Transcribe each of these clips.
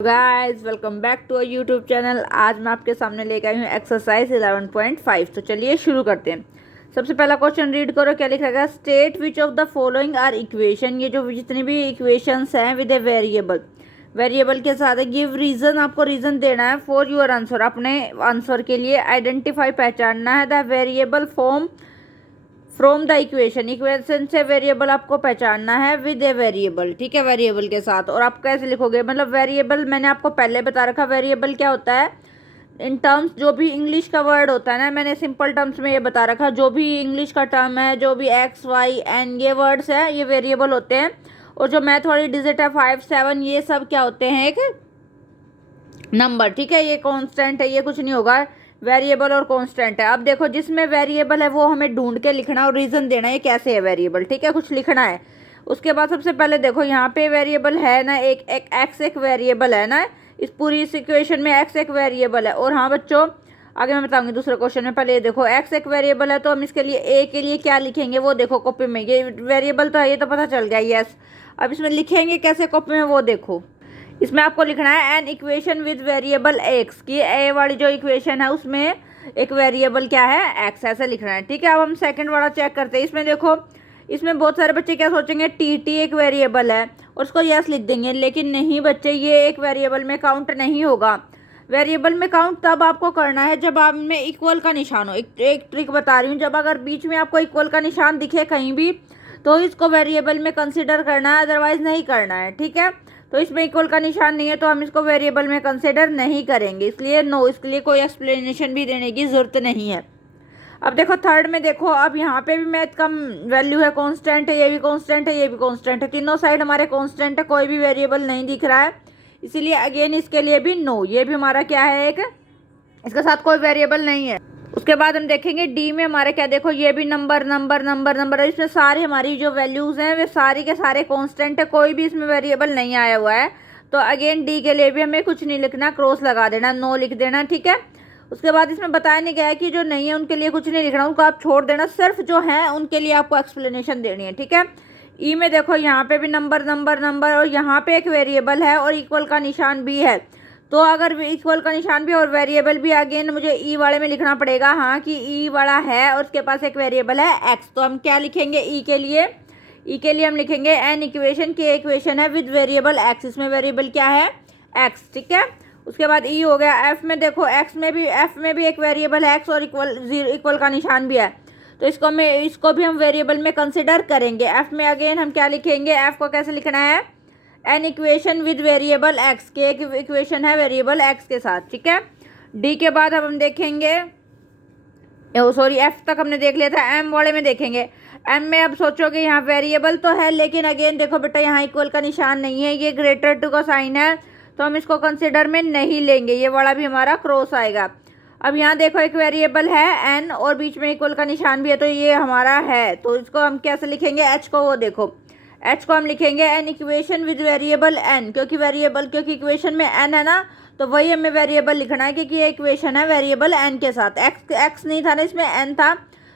Guys welcome back to a YouTube channel. आज मैं आपके सामने लेकर आई हूँ एक्सरसाइज 11.5। तो चलिए शुरू करते हैं। सबसे पहला क्वेश्चन रीड करो, क्या लिखा गया। State which of the following are equation. ये जो जितनी भी इक्वेशंस हैं विद ए वेरिएबल, वेरिएबल के साथ गिव रीजन, आपको रीजन देना है फॉर योर आंसर, अपने आंसर के लिए। आइडेंटिफाई, पहचानना है the variable form from the equation, equation से वेरिएबल आपको पहचानना है विद ए वेरिएबल, ठीक है, वेरिएबल के साथ। और आप कैसे लिखोगे, मतलब वेरिएबल मैंने आपको पहले बता रखा, वेरिएबल क्या होता है इन टर्म्स। जो भी इंग्लिश का वर्ड होता है ना, मैंने सिंपल टर्म्स में ये बता रखा, जो भी इंग्लिश का टर्म है, जो भी एक्स वाई एन ये वर्ड्स है, ये वेरिएबल होते हैं। और जो मैथ वाली डिजिट है 5 7 ये सब क्या होते हैं, एक नंबर, ठीक है। ये कांस्टेंट है, ये कुछ नहीं होगा, वेरिएबल और कांस्टेंट है। अब देखो, जिसमें वेरिएबल है वो हमें ढूंढ के लिखना और रीजन देना है कैसे है वेरिएबल, ठीक है, कुछ लिखना है। उसके बाद सबसे पहले देखो यहाँ पे वेरिएबल है ना, एक एक्स एक वेरिएबल है ना, इस पूरी इस इक्वेशन में एक्स एक वेरिएबल है। और हाँ बच्चों, आगे मैं बताऊंगी दूसरे क्वेश्चन में, पहले ये देखो एक्स एक वेरिएबल है तो हम इसके लिए ए के लिए क्या लिखेंगे वो देखो कॉपी में। ये वेरिएबल तो है, ये तो पता चल गया, यस। अब इसमें लिखेंगे कैसे कॉपी में वो देखो। इसमें आपको लिखना है N equation with variable x, की ए वाली जो इक्वेशन है उसमें एक वेरिएबल क्या है, एक्स, ऐसे लिखना है, ठीक है। अब हम सेकंड वाला चेक करते हैं। इसमें देखो, इसमें बहुत सारे बच्चे क्या सोचेंगे, टी एक वेरिएबल है और उसको यस लिख देंगे, लेकिन नहीं बच्चे, ये एक वेरिएबल में काउंट नहीं होगा। वेरिएबल में काउंट तब आपको करना है जब आप में इक्वल का निशान हो। एक ट्रिक बता रही हूँ, जब अगर बीच में आपको इक्वल का निशान दिखे कहीं भी तो इसको वेरिएबल में कंसिडर करना है, अदरवाइज नहीं करना है, ठीक है। तो इसमें इक्वल का निशान नहीं है तो हम इसको वेरिएबल में कंसिडर नहीं करेंगे, इसलिए नो, इसके लिए कोई एक्सप्लेनेशन भी देने की ज़रूरत नहीं है। अब देखो थर्ड में देखो, अब यहाँ पे भी मैथ का वैल्यू है, कांस्टेंट है, ये भी कांस्टेंट है, ये भी कांस्टेंट है, तीनों साइड हमारे कांस्टेंट है, कोई भी वेरिएबल नहीं दिख रहा है, इसीलिए अगेन इसके लिए भी नो, ये भी हमारा क्या है, एक इसके साथ कोई वेरिएबल नहीं है। उसके बाद हम देखेंगे डी में हमारे क्या, देखो ये भी नंबर नंबर नंबर नंबर है, इसमें सारी हमारी जो वैल्यूज़ हैं वे सारी के सारे कांस्टेंट है, कोई भी इसमें वेरिएबल नहीं आया हुआ है। तो अगेन डी के लिए भी हमें कुछ नहीं लिखना, क्रॉस लगा देना, नो लिख देना, ठीक है। उसके बाद इसमें बताया नहीं गया है कि जो नहीं है उनके लिए कुछ नहीं लिखना, उनको आप छोड़ देना, सिर्फ जो है उनके लिए आपको एक्सप्लेनेशन देनी है, ठीक है। ई में देखो, यहाँ पे भी नंबर नंबर नंबर और यहाँ पे एक वेरिएबल है और इक्वल का निशान भी है। तो अगर इक्वल का निशान भी और वेरिएबल भी, अगेन मुझे ई वाले में लिखना पड़ेगा, हाँ, कि ई वाला है और उसके पास एक वेरिएबल है एक्स। तो हम क्या लिखेंगे ई के लिए, ई के लिए हम लिखेंगे एन इक्वेशन, के इक्वेशन है विद वेरिएबल एक्स, इसमें वेरिएबल क्या है, एक्स, ठीक है। उसके बाद ई हो गया। एफ में देखो, एक्स में भी, एफ में भी एक वेरिएबल है एक्स और इक्वल का निशान भी है, तो इसको भी हम वेरिएबल में कंसिडर करेंगे। एफ में अगेन हम क्या लिखेंगे, एफ को कैसे लिखना है, N equation with variable x, के एक इक्वेशन है वेरिएबल एक्स के साथ, ठीक है। डी के बाद अब हम देखेंगे, सॉरी एफ तक हमने देख लिया था, एम वाले में देखेंगे। एम में अब सोचोगे यहाँ वेरिएबल तो है, लेकिन अगेन देखो बेटा यहाँ इक्वल का निशान नहीं है, ये ग्रेटर टू का साइन है, तो हम इसको कंसिडर में नहीं लेंगे, ये वाला भी हमारा क्रॉस आएगा। अब यहाँ देखो एक वेरिएबल है एन और बीच में इक्वल का निशान भी है, तो ये हमारा है, तो इसको हम कैसे लिखेंगे, एच को, वो देखो एच को हम लिखेंगे an equation with variable n, क्योंकि इक्वेशन में एन है ना, तो वही हमें वेरिएबल लिखना है, क्योंकि ये इक्वेशन है वेरिएबल एन के साथ। एक्स नहीं था ना, इसमें एन था,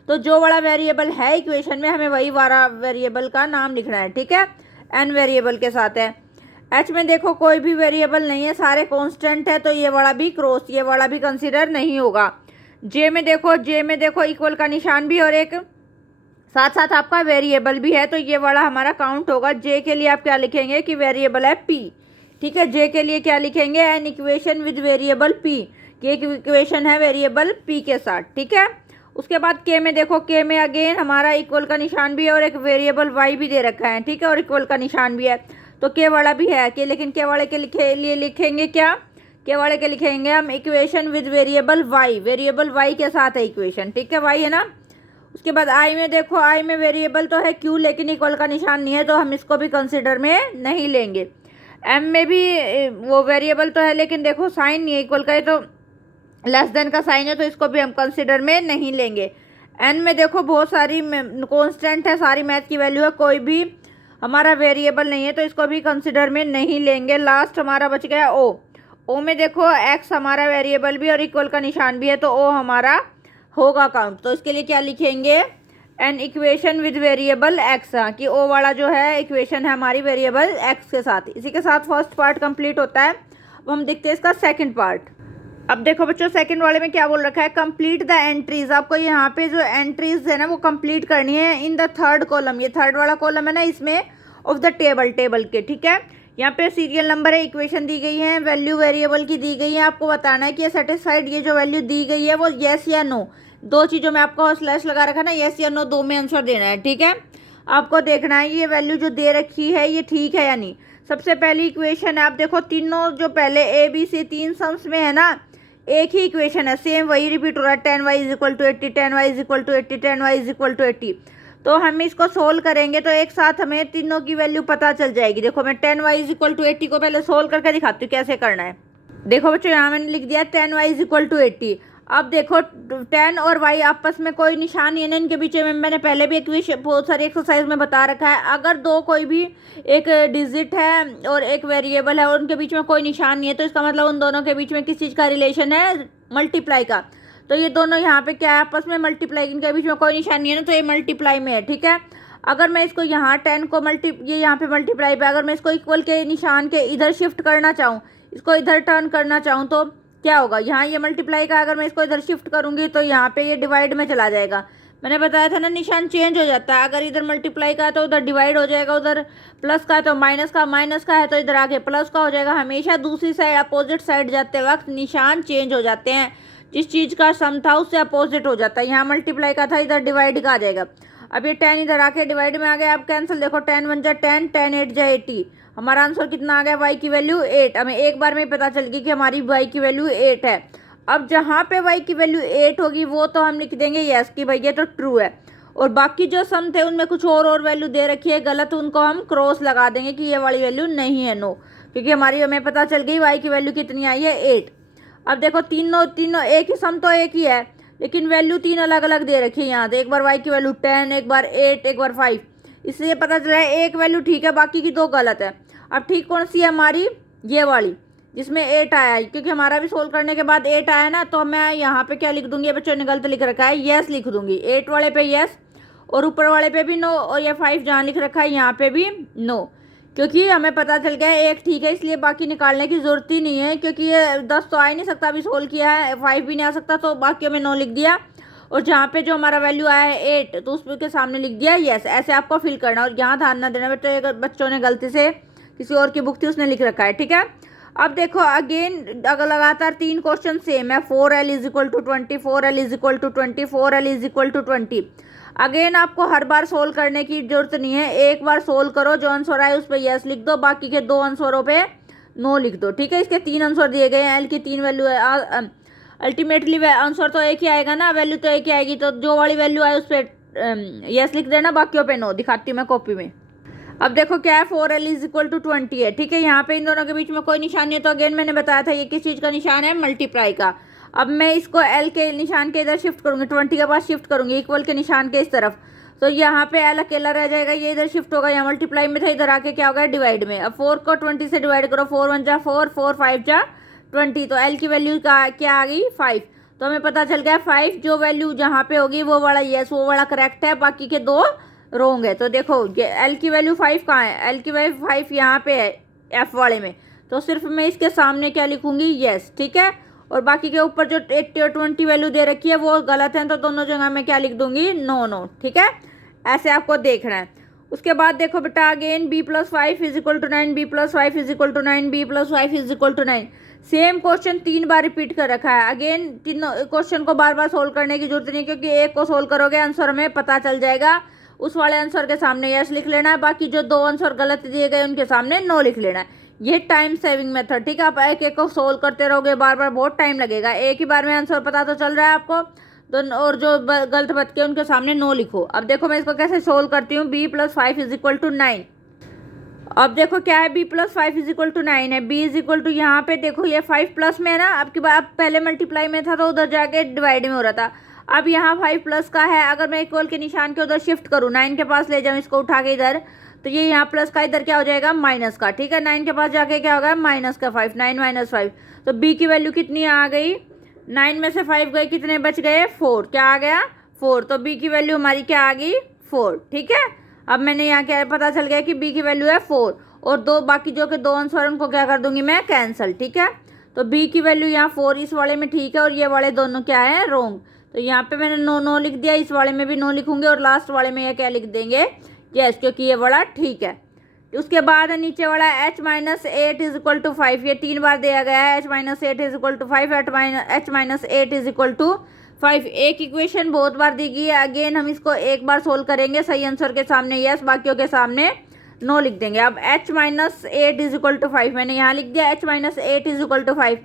तो जो वाला वेरिएबल है इक्वेशन में हमें वही वाला वेरिएबल का नाम लिखना है, ठीक है, एन वेरिएबल के साथ है। एच में देखो कोई भी वेरिएबल नहीं है, सारे कांस्टेंट है, तो ये वाला भी क्रॉस, ये वाला भी कंसिडर नहीं होगा। जे में देखो इक्वल का निशान भी और एक साथ साथ आपका वेरिएबल भी है, तो ये वाला हमारा काउंट होगा। जे के लिए आप क्या लिखेंगे कि वेरिएबल है पी, ठीक है। जे के लिए क्या लिखेंगे, an equation with variable P, कि एक इक्वेशन है वेरिएबल पी के साथ, ठीक है। उसके बाद के में देखो, के में अगेन हमारा इक्वल का निशान भी है और एक वेरिएबल वाई भी दे रखा है, ठीक है, और इक्वल का निशान भी है, तो के वाला भी है के, लेकिन के वाले के लिए लिखेंगे क्या, के वाले के लिखेंगे हम इक्वेशन विद वेरिएबल वाई के साथ है इक्वेशन, ठीक है, वाई है ना। उसके बाद आई में देखो, आई में वेरिएबल तो है क्यू, लेकिन इक्वल का निशान नहीं है, तो हम इसको भी कंसिडर में नहीं लेंगे। एम में भी वो वेरिएबल तो है, लेकिन देखो साइन नहीं है इक्वल का, ये तो लेस देन का साइन है, तो इसको भी हम कंसिडर में नहीं लेंगे। एन में देखो बहुत सारी कांस्टेंट है, सारी मैथ की वैल्यू है, कोई भी हमारा वेरिएबल नहीं है, तो इसको भी कंसिडर में नहीं लेंगे। लास्ट हमारा बच गया ओ में देखो एक्स हमारा वेरिएबल भी और इक्वल का निशान भी है, तो ओ हमारा होगा काउंट, तो इसके लिए क्या लिखेंगे, an equation with variable x, कि ओ वाला जो है इक्वेशन है हमारी वेरिएबल एक्स के साथ। इसी के साथ फर्स्ट पार्ट कंप्लीट होता है। अब हम देखते हैं इसका सेकंड पार्ट। अब देखो बच्चों सेकंड वाले में क्या बोल रखा है, कंप्लीट द एंट्रीज। आपको यहाँ पे जो एंट्रीज है ना वो कंप्लीट करनी है इन द थर्ड कॉलम, ये थर्ड वाला कॉलम है ना इसमें, ऑफ द टेबल के, ठीक है। यहाँ पे सीरियल नंबर है, इक्वेशन दी गई है, वैल्यू वेरिएबल की दी गई है, आपको बताना है कि ये सेटिस्फाइड, ये जो वैल्यू दी गई है वो येस या नो, दो चीज़ों में आपको स्लैश लगा रखा है ना, येस या नो, दो में आंसर देना है, ठीक है। आपको देखना है ये वैल्यू जो दे रखी है ये ठीक है या नहीं। सबसे पहली इक्वेशन है, आप देखो तीनों जो पहले ए बी सी तीन सम्स में है ना एक ही इक्वेशन है, सेम वही रिपीट हो रहा है, 10y = 80, 10y = 80, 10y = 80। तो हम इसको सोल्व करेंगे तो एक साथ हमें तीनों की वैल्यू पता चल जाएगी। देखो मैं 10y = 80 को पहले सोल्व करके दिखाती हूँ कैसे करना है। देखो बच्चों यहाँ मैंने लिख दिया 10y = 80। अब देखो 10 और y आपस में कोई निशान नहीं है ना इनके बीच में, मैंने पहले भी बहुत सारी एक्सरसाइज में बता रखा है। अगर दो कोई भी एक डिजिट है और एक वेरिएबल है और उनके बीच में कोई निशान नहीं है तो इसका मतलब उन दोनों के बीच में किस चीज़ का रिलेशन है, मल्टीप्लाई का। तो ये दोनों यहाँ पे क्या है आपस में मल्टीप्लाई, इनके बीच में कोई निशान नहीं है ना तो ये मल्टीप्लाई में है, ठीक है। अगर मैं इसको यहाँ 10 को ये यहाँ पे मल्टीप्लाई पे, अगर मैं इसको इक्वल के निशान के इधर शिफ्ट करना चाहूँ, इसको इधर टर्न करना चाहूँ तो क्या होगा, यहाँ ये मल्टीप्लाई का अगर मैं इसको इधर शिफ्ट करूँगी तो यहाँ पे ये डिवाइड में चला जाएगा। मैंने बताया था ना निशान चेंज हो जाता है, अगर इधर मल्टीप्लाई का है तो उधर डिवाइड हो जाएगा, उधर प्लस का है तो माइनस का है तो इधर आगे प्लस का हो जाएगा। हमेशा दूसरी साइड अपोजिट साइड जाते वक्त निशान चेंज हो जाते हैं, जिस चीज़ का सम था उससे अपोजिट हो जाता है। यहाँ मल्टीप्लाई का था इधर डिवाइड का आ जाएगा। अब ये 10 इधर आके डिवाइड में आ गया, अब कैंसिल, देखो 10 × 1 = 10, 10 × 8 = 80। हमारा आंसर कितना आ गया, y की वैल्यू 8। हमें एक बार में ही पता चल गई कि हमारी y की वैल्यू 8 है। अब जहाँ पे y की वैल्यू 8 होगी वो तो हम लिख देंगे यस कि भाई ये तो ट्रू है, और बाकी जो सम थे उनमें कुछ और वैल्यू दे रखी है गलत, उनको हम क्रॉस लगा देंगे कि ये वाली वैल्यू नहीं है, नो, क्योंकि हमें पता चल गई y की वैल्यू कितनी आई है 8। अब देखो तीनों एक ही सम तो एक ही है लेकिन वैल्यू तीन अलग अलग दे रखी है यहाँ। तो एक बार y की वैल्यू 10, एक बार 8, एक बार 5, इसलिए पता चला है एक वैल्यू ठीक है बाकी की दो गलत है। अब ठीक कौन सी है हमारी, ये वाली जिसमें 8 आया है, क्योंकि हमारा भी सोल्व करने के बाद 8 आया ना, तो मैं यहाँ पे क्या लिख दूंगी, बच्चों ने गलत लिख रखा है, यस लिख दूंगी। 8 वाले पे यस और ऊपर वाले पे भी नो, और ये 5 जहाँ लिख रखा है यहाँ पे भी नो, क्योंकि हमें पता चल गया है एक ठीक है, इसलिए बाकी निकालने की ज़रूरत ही नहीं है, क्योंकि ये 10 तो आ ही नहीं सकता, अभी सोल्व किया है, 5 भी नहीं आ सकता, तो बाकी में नो लिख दिया। और जहाँ पे जो हमारा वैल्यू आया है 8 तो उसके सामने लिख दिया यस। ऐसे आपको फिल करना, और यहाँ ध्यान न देना बच्चों ने गलती से किसी और की बुक थी उसने लिख रखा है, ठीक है। अब देखो अगेन अगर लगातार 3 क्वेश्चन सेम है, 4l = 20, 4l = 20, 4l = 20। अगेन आपको हर बार सोल्व करने की जरूरत नहीं है, एक बार सोल्व करो, जो आंसर आए उस पर यस लिख दो, बाकी के 2 आंसरों पे नो लिख दो, ठीक है। इसके 3 आंसर दिए गए हैं, एल की 3 वैल्यू है, अल्टीमेटली आंसर तो एक ही आएगा ना, वैल्यू तो एक ही आएगी, तो जो वाली वैल्यू आए उस पर यस लिख देना, बाकियों पे नो। दिखाती हूँ मैं कॉपी में। अब देखो क्या है, 4l = 20 है, ठीक है। यहाँ पे इन दोनों के बीच में कोई निशान नहीं है, तो अगेन मैंने बताया था ये किस चीज़ का निशान है, मल्टीप्लाई का। अब मैं इसको l के निशान के इधर शिफ्ट करूँगी, 20 के पास शिफ्ट करूँगी, इक्वल के निशान के इस तरफ, तो यहाँ पे l अकेला रह जाएगा, ये इधर शिफ्ट होगा, यहाँ मल्टीप्लाई में था, इधर आके क्या होगा डिवाइड में। अब 4 को 20 से डिवाइड करो, 4 × 1 = 4, 4 × 5 = 20, तो l की वैल्यू क्या आ गई 5। तो हमें पता चल गया 5 जो वैल्यू जहाँ पे होगी वो वाला यस, वो वाला करेक्ट है, बाकी के 2 रोंग है। तो देखो ये एल की वैल्यू 5 कहाँ है, एल की वैल्यू 5 यहाँ पे है एफ वाले में, तो सिर्फ मैं इसके सामने क्या लिखूंगी यस, ठीक है। और बाकी के ऊपर जो 80 और 20 वैल्यू दे रखी है वो गलत है, तो दोनों जगह में क्या लिख दूंगी नो नो, ठीक है। ऐसे आपको देखना है। उसके बाद देखो बेटा again b + 5 = 9, b + 5 = 9, b + 5 = 9। Same question 3 बार रिपीट कर रखा है। अगेन तीनों क्वेश्चन को बार बार सोल्व करने की जरूरत नहीं, क्योंकि एक को सोल्व करोगे आंसर हमें पता चल जाएगा, उस वाले आंसर के सामने यस लिख लेना है, बाकी जो 2 आंसर गलत दिए गए उनके सामने नो लिख लेना है। ये टाइम सेविंग मेथड, ठीक है। आप एक एक को सोल्व करते रहोगे बार बार, बहुत टाइम लगेगा, एक ही बार में आंसर पता तो चल रहा है आपको, तो और जो गलत बच के उनके सामने नो लिखो। अब देखो मैं इसको कैसे सोल्व करती हूँ, b + 5 = 9। अब देखो क्या है, b + 5 = 9 है, b = यहाँ पे देखो ये 5 प्लस में है ना, आपकी बात पहले मल्टीप्लाई में था तो उधर जाके डिवाइड में हो रहा था, अब यहाँ 5 प्लस का है, अगर मैं इक्वल के निशान के उधर शिफ्ट करूँ, 9 के पास ले जाऊँ इसको उठा के इधर, तो ये यहाँ प्लस का इधर क्या हो जाएगा माइनस का, ठीक है। 9 के पास जाके क्या होगा माइनस का 5, 9 - 5, तो b की वैल्यू कितनी आ गई, 9 में से 5 गए, कितने बच गए 4, क्या आ गया 4, तो b की वैल्यू हमारी क्या आ गई 4, ठीक है। अब मैंने यहाँ क्या पता चल गया कि b की वैल्यू है 4, और दो बाकी जो के दो आंसर उनको क्या कर दूंगी मैं, कैंसिल। ठीक है, तो बी की वैल्यू यहाँ 4 इस वाले में ठीक है, और ये वाले दोनों क्या है, रॉन्ग। तो यहाँ पे मैंने नो नो लिख दिया, इस वाले में भी नो लिखूंगी, और लास्ट वाले में ये क्या लिख देंगे, यस, क्योंकि ये वाला ठीक है। उसके बाद नीचे वाला h minus 8 is equal to 5, ये 3 बार दिया गया है। h minus 8 is equal to 5, h minus 8 is equal to 5। एक इक्वेशन बहुत बार दी गई है, अगेन हम इसको एक बार सोल्व करेंगे, सही आंसर के सामने यस, बाकियों के सामने नो लिख देंगे। अब h minus 8 is equal to 5 मैंने यहाँ लिख दिया, h minus 8 is equal to 5।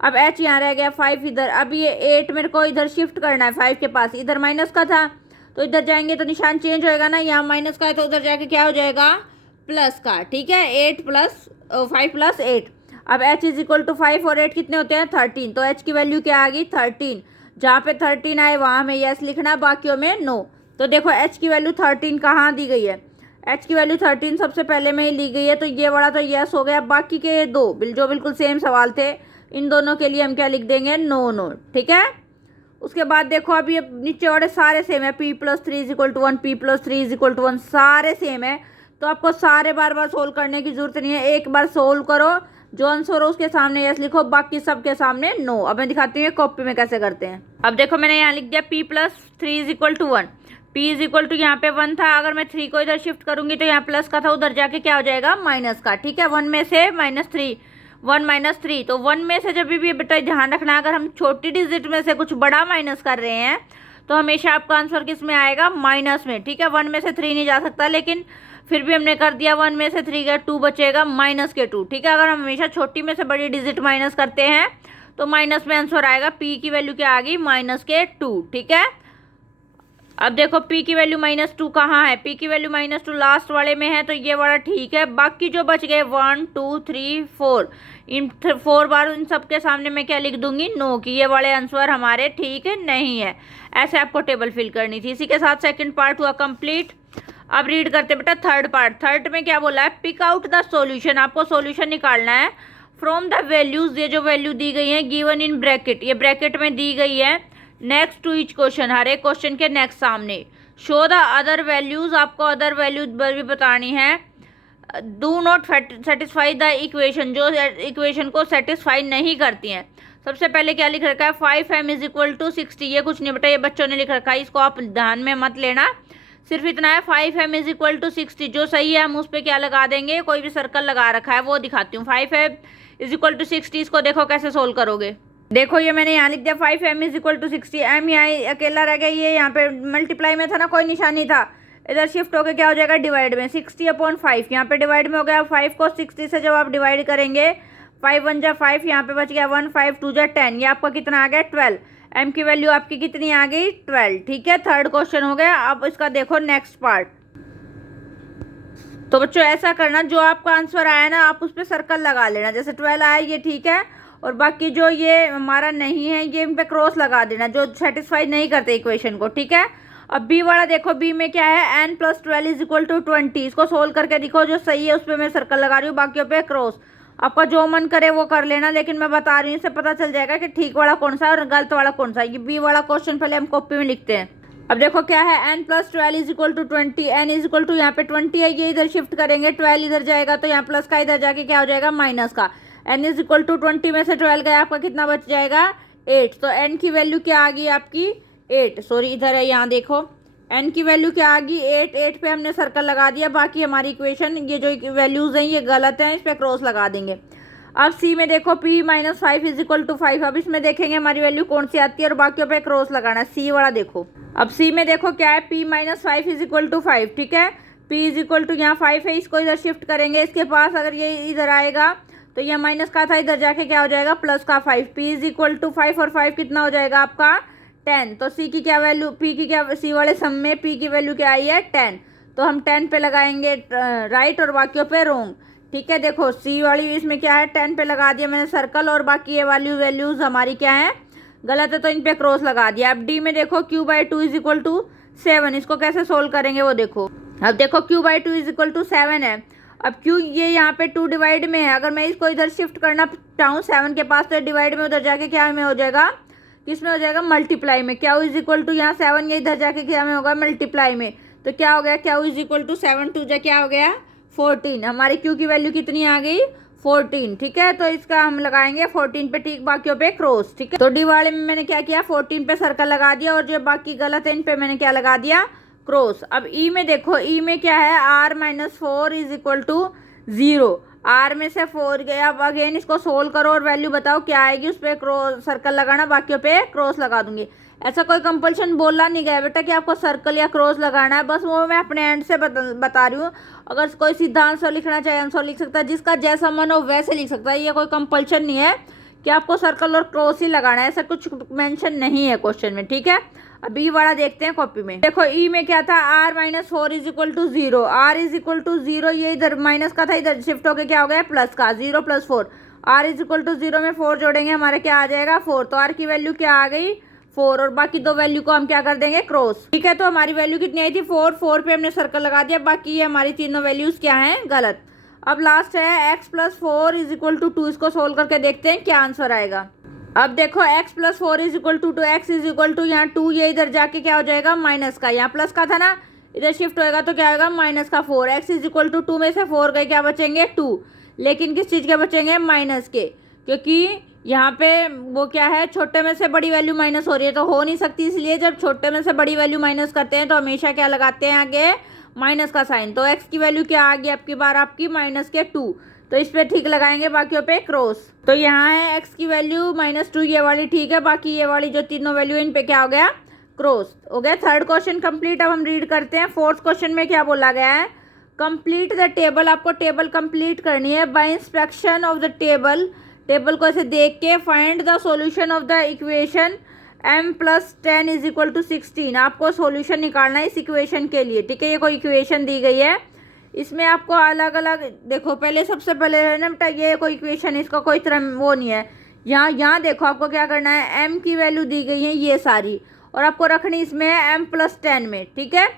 अब h यहाँ रह गया 5 इधर, अब ये 8 मेरे को इधर शिफ्ट करना है 5 के पास, इधर माइनस का था तो इधर जाएंगे तो निशान चेंज होएगा ना, यहाँ माइनस का है तो उधर जाके क्या हो जाएगा, प्लस का। ठीक है, 8 प्लस 5 प्लस 8। अब h इज इक्वल टू 5 और 8 कितने होते हैं, 13, तो h की वैल्यू क्या आ गई, 13। जहाँ पे 13 आए वहाँ हमें यस लिखना, बाकियों में नो। तो देखो h की वैल्यू 13 कहाँ दी गई है, h की वैल्यू 13 सबसे पहले में ही ली गई है, तो ये वाला तो यस हो गया। बाकी के दो जो बिल्कुल सेम सवाल थे, इन दोनों के लिए हम क्या लिख देंगे, नो नो। ठीक है, उसके बाद देखो अब ये नीचे वाले सारे सेम है, p plus 3 is equal to 1, p plus 3 is equal to 1, सारे सेम है। तो आपको सारे बार बार सोल्व करने की जरूरत नहीं है, एक बार सोल्व करो, जो आंसर हो उसके सामने यस लिखो, बाकी सबके सामने नो। अब मैं दिखाती हूँ कॉपी में कैसे करते हैं। अब देखो मैंने यहाँ लिख दिया p plus 3 is equal to 1, p is equal to यहाँ पे 1 था, अगर मैं 3 को इधर शिफ्ट करूंगी तो यहाँ प्लस का था, उधर जाके क्या हो जाएगा, माइनस का। ठीक है, 1 में से -3, 1 - 3, तो 1 में से जब भी बेटा ध्यान रखना, अगर हम छोटी डिजिट में से कुछ बड़ा माइनस कर रहे हैं तो हमेशा आपका आंसर किस में आएगा, माइनस में। ठीक है, 1 में से 3 नहीं जा सकता, लेकिन फिर भी हमने कर दिया, 1 में से 3 का 2 बचेगा, माइनस के 2। ठीक है, अगर हम हमेशा छोटी में से बड़ी डिजिट माइनस करते हैं तो माइनस में आंसर आएगा, p की वैल्यू क्या आ गई, -2। ठीक है, अब देखो p की वैल्यू -2 कहाँ है, p की वैल्यू -2 लास्ट वाले में है, तो ये वाला ठीक है। बाकी जो बच गए 1 2 3 4, इन 4 बार इन सबके सामने मैं क्या लिख दूंगी, नो, कि ये वाले आंसर हमारे ठीक नहीं है। ऐसे आपको टेबल फिल करनी थी। इसी के साथ सेकंड पार्ट हुआ कंप्लीट। अब रीड करते बेटा थर्ड पार्ट। थर्ड में क्या बोला है, पिक आउट द सॉल्यूशन, आपको सॉल्यूशन निकालना है फ्रॉम द वैल्यूज, ये जो वैल्यू दी गई है गिवन इन ब्रैकेट, ये ब्रैकेट में दी गई है, नेक्स्ट टू ईच क्वेश्चन, हर एक क्वेश्चन के नेक्स्ट सामने। शो द अदर वैल्यूज, आपको अदर वैल्यूज भी बतानी है। Do not satisfy the equation, जो इक्वेशन को सेटिस्फाई नहीं करती हैं। सबसे पहले क्या लिख रखा है, 5m इज इक्वल टू 60, ये कुछ नहीं बेटा, ये बच्चों ने लिख रखा है, इसको आप ध्यान में मत लेना, सिर्फ इतना है 5m इज इक्वल टू 60, जो सही है हम उस पर क्या लगा देंगे, कोई भी सर्कल लगा रखा है वो दिखाती हूँ। 5m इज इक्वल टू 60, इसको देखो कैसे सोल्व करोगे। देखो ये मैंने यहाँ लिख दिया 5m is equal to 60, m यहाँ अकेला रह गया, ये यहाँ पे मल्टीप्लाई में था ना, कोई निशान नहीं था, इधर शिफ्ट होकर क्या हो जाएगा, डिवाइड में, 60/5 यहाँ पे डिवाइड में हो गया। 5 को 60 से जब आप डिवाइड करेंगे, 5 1 जा 5, यहाँ पे बच गया 1, 5 2 जा 10, ये आपका कितना आ गया, 12। m की वैल्यू आपकी कितनी आ गई, 12। ठीक है, थर्ड क्वेश्चन हो गया। अब इसका देखो नेक्स्ट पार्ट। तो बच्चों ऐसा करना, जो आपका आंसर आया ना आप उस पर सर्कल लगा लेना, जैसे 12 आया ये ठीक है, और बाकी जो ये हमारा नहीं है ये इन पे क्रॉस लगा देना, जो सेटिस्फाई नहीं करते इक्वेशन को। ठीक है, अब बी वाला देखो, बी में क्या है, n + 12 इज इक्वल टू 20, इसको सोल्व करके दिखो, जो सही है उस पर मैं सर्कल लगा रही हूँ, बाकियों पे क्रॉस। आपका जो मन करे वो कर लेना, लेकिन मैं बता रही हूँ, इससे पता चल जाएगा कि ठीक वाला कौन सा है और गलत वाला कौन सा है। ये बी वाला क्वेश्चन पहले हम कॉपी में लिखते हैं। अब देखो क्या है, n + 12 is equal to 20, n is equal to यहाँ पे 20 है, ये इधर शिफ्ट करेंगे, 12 इधर जाएगा तो यहाँ प्लस का इधर जाके क्या हो जाएगा, माइनस का। n इज इक्वल टू 20 में से 12 गया, आपका कितना बच जाएगा, 8। तो n की वैल्यू क्या आ गई आपकी, 8, सॉरी इधर है, यहाँ देखो n की वैल्यू क्या आ गई, 8। 8 पे हमने सर्कल लगा दिया, बाकी हमारी इक्वेशन ये जो वैल्यूज हैं ये गलत हैं, इस पर क्रॉस लगा देंगे। अब सी में देखो p - 5 इज इक्वल टू 5, अब इसमें देखेंगे हमारी वैल्यू कौन सी आती है और बाकियों पे क्रॉस लगाना है। सी वाला देखो, अब सी में देखो क्या है, p - 5 इज इक्वल टू 5। ठीक है, p इज इक्वल टू यहाँ 5 है, इसको इधर शिफ्ट करेंगे, इसके पास अगर ये इधर आएगा तो यह माइनस का था, इधर जाके क्या हो जाएगा, प्लस का 5। p इज इक्वल टू 5 और 5 कितना हो जाएगा आपका, 10। तो सी की क्या वैल्यू, p की क्या, सी वाले सम में p की वैल्यू क्या आई है, 10। तो हम 10 पे लगाएंगे राइट और बाकियों पे रॉन्ग। ठीक है, देखो सी वाली इसमें क्या है, 10 पे लगा दिया मैंने सर्कल, और बाकी ये वैल्यूज हमारी क्या है, गलत है, तो इन पे क्रॉस लगा दिया। अब डी में देखो q/2 इज इक्वल टू 7, इसको कैसे सोल्व करेंगे वो देखो। अब देखो q/2 इज इक्वल टू 7 है, अब q ये यहाँ पे 2 डिवाइड में है, अगर मैं इसको इधर शिफ्ट करना चाहूँ 7 के पास, तो डिवाइड में उधर जाके क्या में हो जाएगा, किस में हो जाएगा, मल्टीप्लाई में। क्या इज इक्वल टू यहाँ 7, ये इधर जाके क्या में होगा, मल्टीप्लाई में। तो क्या हो गया, क्या इज इक्वल टू 7 2 जा क्या हो गया, 14। हमारी क्यू की वैल्यू कितनी आ गई 14। ठीक है, तो इसका हम लगाएंगे 14 पे टिक, बाकियों पे क्रॉस। ठीक है, तो डी वाले में मैंने क्या किया 14 पे सर्कल लगा दिया और जो बाकी गलत है इन पे मैंने क्या लगा दिया क्रॉस। अब ई में देखो, ई में क्या है r-4 is equal to 0। Are में से 4 गया। अब अगेन इसको सोल्व करो और वैल्यू बताओ क्या आएगी, उस पर क्रॉस सर्कल लगाना, बाकियों पे क्रॉस लगा दूंगी। ऐसा कोई कंपल्शन बोला नहीं गया बेटा कि आपको सर्कल या क्रॉस लगाना है, बस वो मैं अपने एंड से बता रही हूँ। अगर कोई सीधा आंसर लिखना चाहे आंसर लिख सकता है, जिसका जैसा मन हो वैसे लिख सकता है। ये कोई कंपल्शन नहीं है कि आपको सर्कल और क्रॉस ही लगाना है, ऐसा कुछ मेंशन नहीं है क्वेश्चन में। ठीक है, अब ई वाला देखते हैं कॉपी में। देखो ई में क्या था r-4 is equal to 0। r is equal to 0, ये इधर माइनस का था, इधर शिफ्ट होके क्या हो गया प्लस का, 0 + 4। r इज इक्वल टू 0 में 4 जोड़ेंगे हमारे क्या आ जाएगा 4। तो r की वैल्यू क्या आ गई 4 और बाकी दो वैल्यू को हम क्या कर देंगे क्रॉस। ठीक है, तो हमारी वैल्यू कितनी आई थी 4। 4 पे हमने सर्कल लगा दिया, बाकी ये हमारी तीनों वैल्यूज क्या हैं गलत। अब लास्ट है x + 4 इज इक्वल टू 2। इसको सोल्व करके देखते हैं क्या आंसर आएगा। अब देखो x + 4 is equal to 2, x is equal to यहाँ 2, ये इधर जाके क्या हो जाएगा माइनस का, यहाँ प्लस का था ना, इधर शिफ्ट होएगा तो क्या होगा माइनस का 4। x इज इक्वल टू 2 में से 4 गए, क्या बचेंगे 2, लेकिन किस चीज़ के बचेंगे माइनस के, क्योंकि यहाँ पे वो क्या है छोटे में से बड़ी वैल्यू माइनस हो रही है तो हो नहीं सकती, इसलिए जब छोटे में से बड़ी वैल्यू माइनस करते हैं तो हमेशा क्या लगाते हैं आगे माइनस का साइन। तो x की वैल्यू क्या आ गई आपकी बार आपकी -2, तो इस पे ठीक लगाएंगे, बाकियों पे क्रॉस। तो यहाँ है x की वैल्यू -2, ये वाली ठीक है, बाकी ये वाली जो तीनों वैल्यू इन पे क्या हो गया क्रॉस हो गया। Third question complete. अब हम रीड करते हैं। फोर्थ क्वेश्चन में क्या बोला गया है, कंप्लीट द टेबल। आपको टेबल कंप्लीट करनी है by inspection of the table. Table को ऐसे देख के find the solution of the equation m + 10 is equal to 16। आपको सॉल्यूशन निकालना है इस इक्वेशन के लिए। ठीक है, ये कोई इक्वेशन दी गई है, इसमें आपको अलग अलग देखो, पहले सबसे पहले है ना बेटा ये कोई इक्वेशन, इसका कोई तरह वो नहीं है। यहाँ देखो आपको क्या करना है, m की वैल्यू दी गई है ये सारी, और आपको रखनी इसमें है m + 10 में। ठीक है,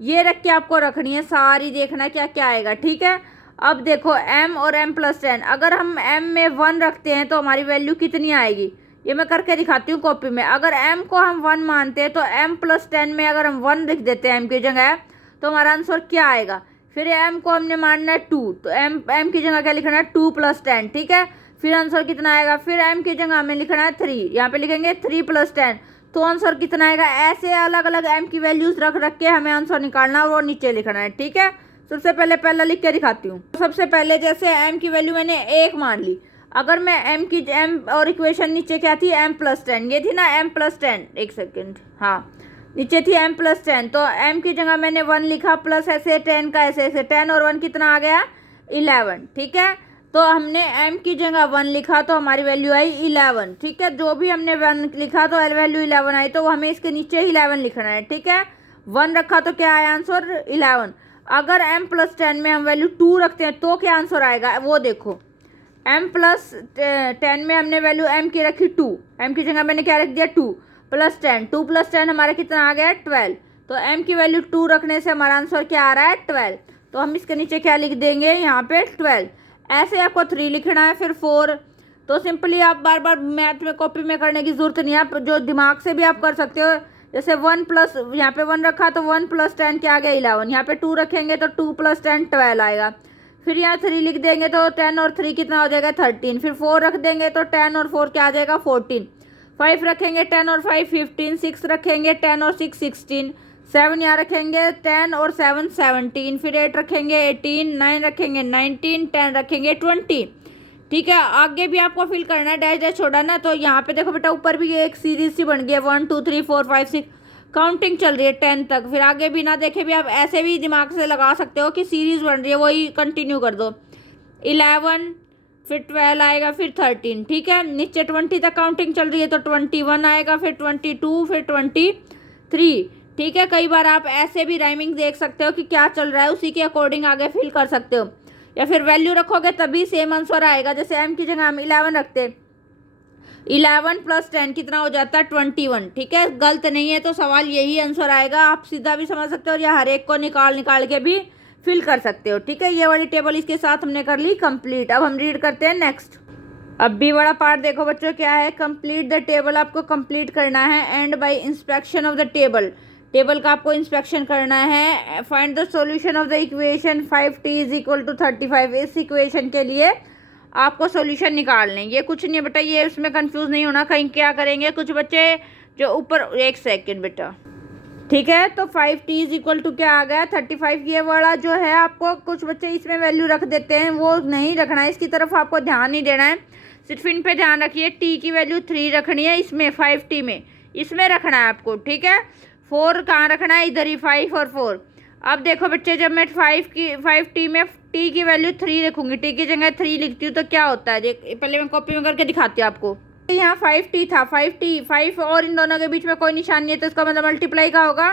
ये रख के आपको रखनी है सारी, देखना क्या क्या आएगा। ठीक है, अब देखो m और m + 10, अगर हम m में 1 रखते हैं तो हमारी वैल्यू कितनी आएगी, ये मैं करके दिखाती हूँ कॉपी में। अगर m को हम 1 मानते हैं तो m + 10 में अगर हम 1 लिख देते हैं m की जगह, तो हमारा आंसर क्या आएगा। फिर m को हमने मानना है 2, तो m की जगह क्या लिखना है 2 + 10। ठीक है, फिर आंसर कितना आएगा, फिर m की जगह हमें लिखना है 3, यहाँ पे लिखेंगे 3 + 10, तो आंसर कितना आएगा। ऐसे अलग अलग m की वैल्यूज रख रख के हमें आंसर निकालना है और नीचे लिखना है। ठीक है, सबसे पहले पहला लिख के दिखाती हूँ। सबसे पहले जैसे m की वैल्यू मैंने 1 मान ली, अगर मैं m और इक्वेशन नीचे क्या थी m + 10, ये थी ना m + 10, एक सेकेंड, हाँ नीचे थी m + 10, तो m की जगह मैंने 1 लिखा, प्लस ऐसे 10 का ऐसे 10 और 1 कितना आ गया 11। ठीक है, तो हमने m की जगह 1 लिखा तो हमारी वैल्यू आई 11। ठीक है, जो भी हमने 1 लिखा तो वैल्यू 11 आई, तो हमें इसके नीचे 11 लिखना है। ठीक है, 1 रखा तो क्या आया आंसर 11। अगर m + 10 में हम वैल्यू 2 रखते हैं तो क्या आंसर आएगा वो देखो। m + 10 में हमने वैल्यू m की रखी 2, m की जगह मैंने क्या रख दिया 2 + 10, 2 + 10 हमारा कितना आ गया 12, तो m की वैल्यू 2 रखने से हमारा आंसर क्या आ रहा है 12, तो हम इसके नीचे क्या लिख देंगे यहाँ पे 12। ऐसे आपको 3 लिखना है, फिर 4, तो सिंपली आप बार बार मैथ में कॉपी में करने की ज़रूरत नहीं है, आप जो दिमाग से भी आप कर सकते हो। जैसे 1 प्लस यहाँ पे 1 रखा तो 1 + 10 क्या आ गया 11, यहाँ पे 2 रखेंगे तो 2 + 10 12 आएगा। फिर यहाँ 3 लिख देंगे तो 10 और 3 कितना हो जाएगा 13, फिर 4 रख देंगे तो 10 और 4 क्या आ जाएगा 14, 5 रखेंगे 10 और 5 15, 6 रखेंगे 10 और 6 16, 7 यहाँ रखेंगे 10 और 7 17, फिर 8 रखेंगे 18, 9 रखेंगे 19, 10 रखेंगे 20। ठीक है, आगे भी आपको फिल करना है, डैश डैश छोड़ा ना, तो यहाँ पे देखो बेटा ऊपर भी एक सीरीज सी बन गई है 1 2 3 4 5 6, काउंटिंग चल रही है 10 तक। फिर आगे भी ना देखे भी आप ऐसे भी दिमाग से लगा सकते हो कि सीरीज बन रही है, वही कंटिन्यू कर दो। 11 फिर 12 आएगा, फिर 13। ठीक है, नीचे 20 तक काउंटिंग चल रही है तो 21 आएगा, फिर 22, फिर 23। ठीक है, कई बार आप ऐसे भी राइमिंग देख सकते हो कि क्या चल रहा है, उसी के अकॉर्डिंग आगे फिल कर सकते हो, या फिर वैल्यू रखोगे तभी सेम आंसर आएगा। जैसे m की जगह हम 11 रखते, 11 + 10 कितना हो जाता है 21। ठीक है, गलत नहीं है, तो सवाल यही आंसर आएगा। आप सीधा भी समझ सकते हो और या हर एक को निकाल के भी फिल कर सकते हो। ठीक है, ये वाली टेबल इसके साथ हमने कर ली कंप्लीट। अब हम रीड करते हैं नेक्स्ट। अब बी वाला पार्ट देखो बच्चों क्या है, कंप्लीट द टेबल। आपको कंप्लीट करना है and bye inspection of the table. Table का आपको इंस्पेक्शन करना है। Find the solution of the equation 5t = 35। इस इक्वेशन के लिए आपको सॉल्यूशन निकालने, ये कुछ नहीं है बेटा, ये उसमें कंफ्यूज नहीं होना। कहीं क्या करेंगे कुछ बच्चे जो ऊपर, एक सेकेंड बेटा, ठीक है। तो 5t = क्या आ गया 35। ये वाला जो है आपको कुछ बच्चे इसमें वैल्यू रख देते हैं, वो नहीं रखना है, इसकी तरफ आपको ध्यान नहीं देना है। सिर्फ इन पे ध्यान रखिए। t की वैल्यू 3 रखनी है इसमें, 5t में, इसमें रखना है आपको, ठीक है। 4 कहाँ रखना है, इधर ही, 5 और 4। अब देखो बच्चे, जब मैं 5t में t की वैल्यू 3 रखूँगी, t की जगह 3 लिखती हूँ तो क्या होता है, देख पहले मैं कॉपी में करके दिखाती हूँ आपको। यहाँ 5t था, 5 और इन दोनों के बीच में कोई निशान नहीं है, तो इसका मतलब मल्टीप्लाई का होगा।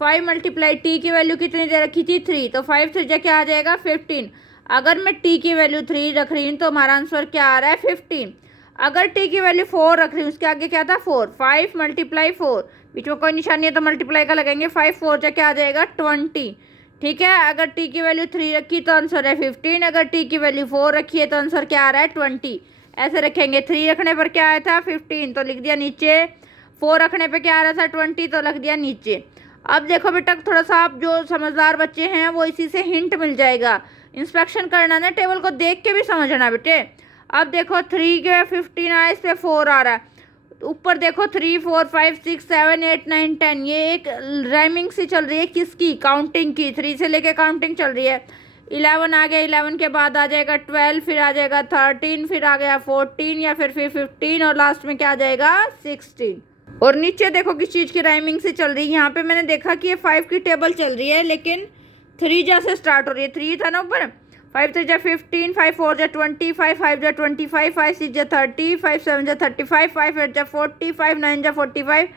5 मल्टीप्लाई t की वैल्यू कितनी दे रखी थी, 3, तो 5 3 क्या आ जाएगा 15। अगर मैं t की वैल्यू 3 रख रही हूँ तो हमारा आंसर क्या आ रहा है 15। अगर t की वैल्यू 4 रख रही हूँ, उसके आगे क्या था 4, 5 मल्टीप्लाई 4, बीच में कोई निशान नहीं है तो मल्टीप्लाई का लगाएंगे, 5 4 क्या आ जाएगा 20, ठीक है। अगर t की वैल्यू 3 रखी तो आंसर है 15, अगर t की वैल्यू 4 रखी है तो आंसर क्या आ रहा है 20। ऐसे रखेंगे, 3 रखने पर क्या आया था 15 तो लिख दिया नीचे, 4 रखने पे क्या आ रहा था 20 तो लिख दिया नीचे। अब देखो बेटा, थोड़ा सा आप जो समझदार बच्चे हैं वो इसी से हिंट मिल जाएगा। इंस्पेक्शन करना ना, टेबल को देख के भी समझना बेटे। अब देखो 3 के 15 आया, इस पर 4 आ रहा है, ऊपर देखो 3 4 5 6 7 8 9 10, ये एक राइमिंग सी चल रही है, किसकी, काउंटिंग की, 3 से लेके काउंटिंग चल रही है। 11 आ गया, 11 के बाद आ जाएगा 12, फिर आ जाएगा 13, फिर आ गया 14 या फिर 15 और लास्ट में क्या आ जाएगा 16। और नीचे देखो किस चीज़ की राइमिंग से चल रही है। यहाँ पे मैंने देखा कि ये 5 की टेबल चल रही है, लेकिन 3 जैसे स्टार्ट हो रही है, 3 था ना ऊपर, 5 3 जा 15, 5 4 जा 20, 5 5 जा 25, 5 6 जा 30, 5 7 जा 35, 5 8 जा 40, 5 9 जा 45,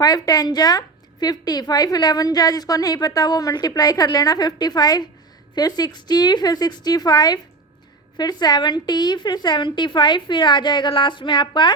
5 10 जा 50, 5 11 जा, जिसको नहीं पता वो मल्टीप्लाई कर लेना, 55, फिर 60, फिर 65, फिर 70, फिर 75, फिर आ जाएगा लास्ट में आपका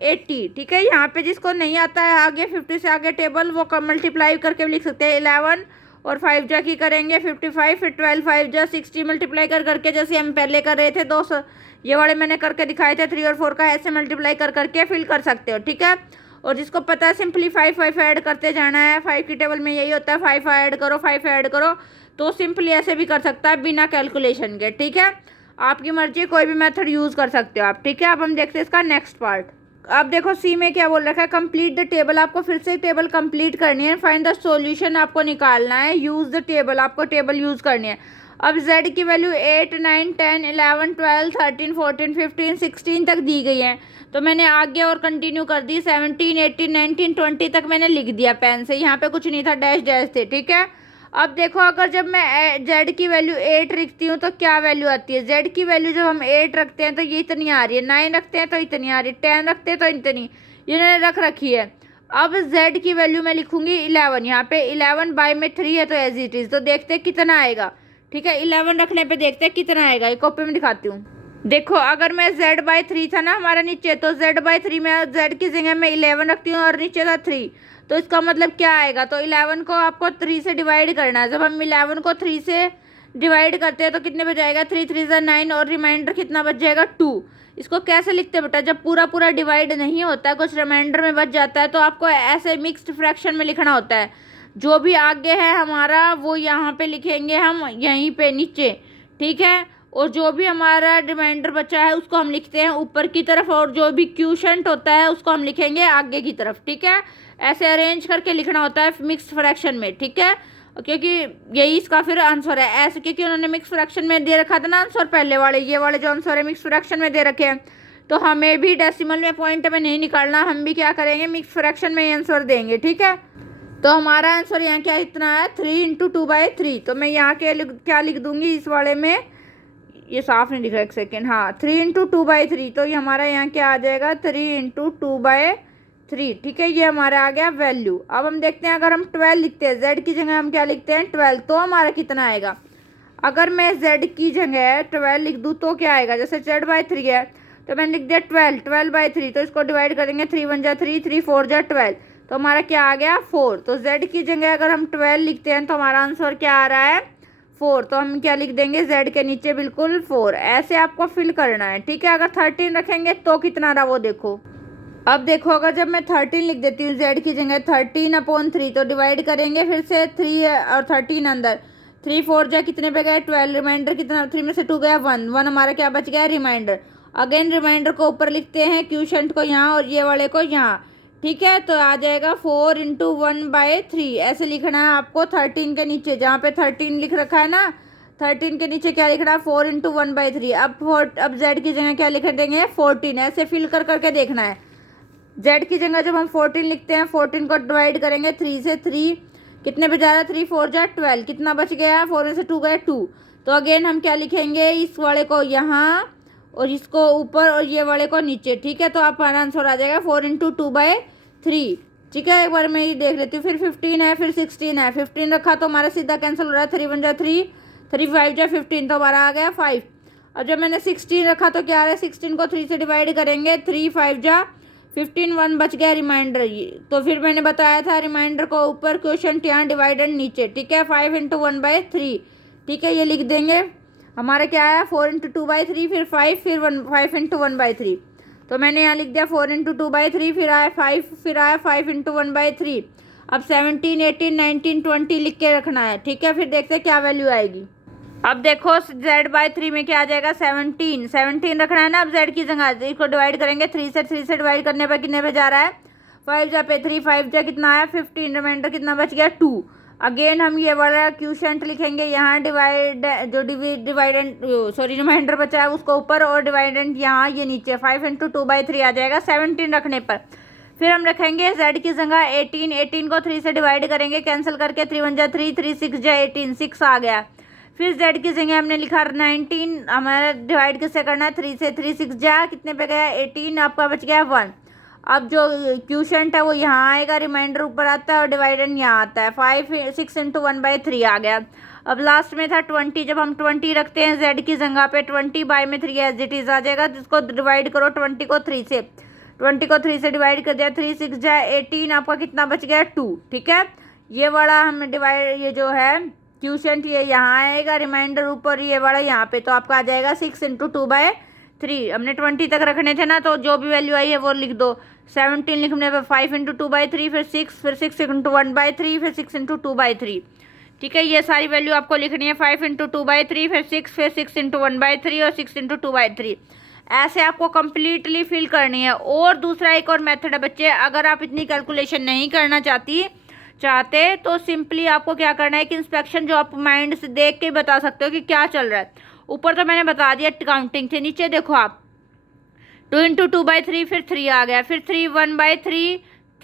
80, ठीक है। यहाँ पे जिसको नहीं आता है आगे 50 से आगे टेबल, वो मल्टीप्लाई करके भी लिख सकते हैं। 11 और 5 जा की करेंगे 55, फिर 12 5 जा 60 मल्टीप्लाई करके, जैसे हम पहले कर रहे थे, 200 ये वाले मैंने करके दिखाए थे 3 और 4 का, ऐसे मल्टीप्लाई करके फिल कर सकते हो, ठीक है। और जिसको पता है सिंपली 5 ऐड करते जाना है, 5 की टेबल में यही होता है, 5 ऐड करो 5 ऐड करो, तो सिंपली ऐसे भी कर सकता है बिना कैलकुलेशन के, ठीक है। आपकी मर्जी, कोई भी मेथड यूज़ कर सकते हो आप, ठीक है। अब हम देखते हैं इसका नेक्स्ट पार्ट। अब देखो सी में क्या बोल रखा है, कंप्लीट द टेबल, आपको फिर से टेबल कंप्लीट करनी है। फाइंड द सॉल्यूशन आपको निकालना है, यूज़ द टेबल, आपको टेबल यूज़ करनी है। अब z की वैल्यू 8 9 10 11 12 13 14 15 16 तक दी गई है, तो मैंने आगे और कंटिन्यू कर दी, 17 18 19 20 तक मैंने लिख दिया पेन से, यहाँ पे कुछ नहीं था, डैश डैश थे, ठीक है। अब देखो, अगर जब मैं z की वैल्यू 8 रखती हूँ तो क्या वैल्यू आती है, z की वैल्यू जब हम 8 रखते हैं तो ये इतनी आ रही है, 9 रखते हैं तो इतनी आ रही है, 10 रखते हैं तो इतनी, ये मैंने रख रखी है। अब z की वैल्यू मैं लिखूंगी 11, यहाँ पे 11 बाय में 3 है तो एज इट इज़, तो देखते हैं कितना आएगा, ठीक है। 11 रखने पे देखते हैं कितना आएगा, ये कॉपी में दिखाती हूँ। देखो, अगर मैं z/3 था ना हमारा नीचे, तो z/3 में z की जगह मैं 11 रखती हूँ और नीचे था 3, तो इसका मतलब क्या आएगा, तो 11 को आपको 3 से डिवाइड करना है। जब हम 11 को 3 से डिवाइड करते हैं तो कितने बच जाएगा, 3 3 जा 9 और रिमाइंडर कितना बच जाएगा 2। इसको कैसे लिखते हैं बेटा, जब पूरा पूरा डिवाइड नहीं होता है, कुछ रिमाइंडर में बच जाता है, तो आपको ऐसे मिक्स्ड फ्रैक्शन में लिखना होता है। जो भी आगे है हमारा वो यहाँ पे लिखेंगे हम, यहीं पे नीचे, ठीक है। और जो भी हमारा रिमाइंडर बचा है उसको हम लिखते हैं ऊपर की तरफ, और जो भी क्यूशंट होता है उसको हम लिखेंगे आगे की तरफ, ठीक है। ऐसे अरेंज करके लिखना होता है मिक्स फ्रैक्शन में, ठीक है, क्योंकि यही इसका फिर आंसर है। ऐसे क्योंकि उन्होंने मिक्स फ्रैक्शन में दे रखा था ना आंसर, पहले वाले ये वाले जो आंसर है मिक्स फ्रैक्शन में दे रखे हैं, तो हमें भी डेसिमल में पॉइंट में नहीं निकालना, हम भी क्या करेंगे मिक्स फ्रैक्शन में आंसर देंगे, ठीक है। तो हमारा आंसर यहाँ क्या इतना है, 3 × 2/3, तो मैं यहाँ के क्या लिख दूँगी इस वाले में, ये साफ नहीं दिख रहा, एक सेकेंड, हाँ 3 × 2/3, तो ये हमारा यहाँ क्या आ जाएगा 3 × 2/3, ठीक है। ये हमारा आ गया वैल्यू। अब हम देखते हैं, अगर हम 12 लिखते हैं, z की जगह हम क्या लिखते हैं 12, तो हमारा कितना आएगा। अगर मैं z की जगह 12 लिख दूँ तो क्या आएगा, जैसे z/3 है तो मैंने लिख दिया 12/3, तो इसको डिवाइड करेंगे, 3 1 जा 3, 3 4 जा 12, तो हमारा क्या आ गया 4। तो z की जगह अगर हम 12 लिखते हैं तो हमारा आंसर क्या आ रहा है 4, तो हम क्या लिख देंगे z के नीचे बिल्कुल 4। ऐसे आपको फिल करना है, ठीक है। अगर 13 रखेंगे तो कितना रहा वो देखो। अब देखो अगर जब मैं 13 लिख देती हूँ जेड की जगह 13/3 तो डिवाइड करेंगे फिर से 3 और 13 अंदर 3 4 जा कितने पे गया 12 रिमाइंडर कितना 3 में से 2 गया 1 1 हमारा क्या बच गया रिमाइंडर। अगेन रिमाइंडर को ऊपर लिखते हैं क्यूशंट को यहाँ और ये वाले को यहाँ। ठीक है तो आ जाएगा 4 × 1/3 ऐसे लिखना है आपको 13 के नीचे जहाँ पे 13 लिख रखा है ना 13 के नीचे क्या लिखना है 4 × 1/3। अब जेड की जगह क्या लिख देंगे 14 ऐसे फिल कर करके देखना है। जेड की जगह जब हम 14 लिखते हैं 14 को डिवाइड करेंगे 3 से 3 कितने पे जा रहा है 3 4 जा 12 कितना बच गया 4 में से 2 गया 2। तो अगेन हम क्या लिखेंगे इस वाले को यहाँ और इसको ऊपर और ये वाले को नीचे। ठीक है तो आप हमारा आंसर आ जाएगा 4 × 2/3। ठीक है एक बार मैं ये देख लेती हूँ। फिर 15 है फिर 16 है 15 रखा तो हमारा सीधा कैंसिल हो रहा है 3 1 जा 3 3 5 जा 15 तो हमारा आ गया 5। और जब मैंने 16 रखा तो क्या आ रहा है 16 को 3 से डिवाइड करेंगे 3 5 जा 15 1 बच गया रिमाइंडर। तो फिर मैंने बताया था रिमाइंडर को ऊपर क्वेश्चन यहाँ डिवाइडेड नीचे। ठीक है 5 × 1/3। ठीक है ये लिख देंगे हमारा क्या आया 4 × 2/3 फिर 5 फिर 5 × 1/3। तो मैंने यहाँ लिख दिया 4 × 2/3 फिर आया 5 फिर आया 5 × 1/3। अब 17 18 19 20 लिख के रखना है। ठीक है फिर देखते हैं क्या वैल्यू आएगी। अब देखो z/3 में क्या आ जाएगा 17 रखना है ना। अब z की जगह इसको डिवाइड करेंगे 3 से डिवाइड करने पर कितने पे जा रहा है 5 जा पे 3 5 जा कितना आया 15 रिमाइंडर कितना बच गया 2। अगेन हम ये वाला क्यूशंट लिखेंगे यहाँ डिवाइड जो डिवाइडेंट सॉरी रिमाइंडर बचा है उसको ऊपर और डिवाइडेंट यहाँ ये नीचे 5 × 2/3 आ जाएगा 17 रखने पर। फिर हम रखेंगे z की जगह 18 को 3 से डिवाइड करेंगे कैंसिल करके 3 1 जा 3 3 6 जा 18 6 आ गया। फिर z की जगह हमने लिखा 19 हमारा डिवाइड किससे करना है 3 से 3 6 जा कितने पे गया 18 आपका बच गया 1। अब जो क्यूशंट है वो यहाँ आएगा रिमाइंडर ऊपर आता है और डिवाइडेंड यहाँ आता है 5 6 × 1/3 आ गया। अब लास्ट में था 20 जब हम 20 रखते हैं z की जगह पे 20/3 एज इट इज़ आ जाएगा जिसको डिवाइड करो 20 को 3 से 3 से डिवाइड कर दिया 3 6 जा 18 आपका कितना बच गया 2। ठीक है ये वाला हम डिवाइड ये जो है क्यूशंट ये यहाँ आएगा रिमाइंडर ऊपर ये वाला यहाँ पे तो आपका आ जाएगा 6 × 2/3। हमने 20 तक रखने थे ना तो जो भी वैल्यू आई है वो लिख दो। 17 लिखने पर 5 × 2/3 फिर 6 × 1/3 फिर 6 × 2/3। ठीक है ये सारी वैल्यू आपको लिखनी है 5 × 2/3 फिर 6 × 1/3 और 6 × 2/3 ऐसे आपको कंप्लीटली फिल करनी है। और दूसरा एक और मेथड है बच्चे अगर आप इतनी कैलकुलेशन नहीं करना चाहते तो सिंपली आपको क्या करना है कि इंस्पेक्शन जो आप माइंड से देख के बता सकते हो कि क्या चल रहा है। ऊपर तो मैंने बता दिया काउंटिंग से नीचे देखो आप 2 × 2/3 फिर 3 आ गया फिर 3 1/3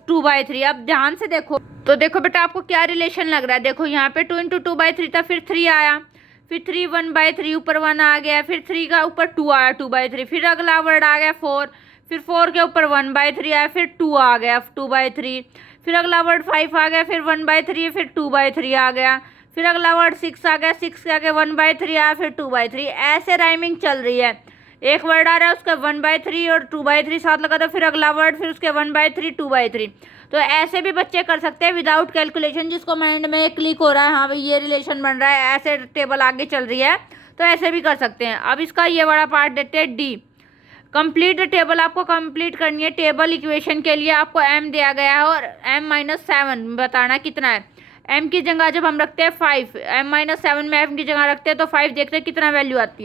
2/3। अब ध्यान से देखो तो देखो बेटा आपको क्या रिलेशन लग रहा है। देखो यहाँ पे 2 × 2/3 था फिर 3 आया फिर 3 1/3 ऊपर 1 आ गया फिर 3 का ऊपर 2 आया 2/3 फिर अगला वर्ड आ गया 4 फिर 4 के ऊपर 1/3 आया फिर 2 आ गया 2/3 फिर अगला वर्ड 5 आ गया फिर 1/3 फिर 2/3 आ गया फिर अगला वर्ड 6 आ गया 6 के आगे 1/3 आया फिर 2/3। ऐसे राइमिंग चल रही है। एक वर्ड आ रहा है उसका 1/3 और 2/3 साथ लगा दो फिर अगला वर्ड फिर उसके 1/3 2/3। तो ऐसे भी बच्चे कर सकते हैं विदाउट कैलकुलेशन जिसको माइंड में क्लिक हो रहा है हाँ भाई ये रिलेशन बन रहा है ऐसे टेबल आगे चल रही है तो ऐसे भी कर सकते हैं। अब इसका ये वाला पार्ट देते हैं डी कंप्लीट टेबल। आपको कंप्लीट करनी है टेबल इक्वेशन के लिए आपको m दिया गया है और m-7 बताना कितना है। m की जगह जब हम रखते हैं 5 m-7 में m की जगह रखते हैं तो 5 देखते हैं कितना वैल्यू आती है।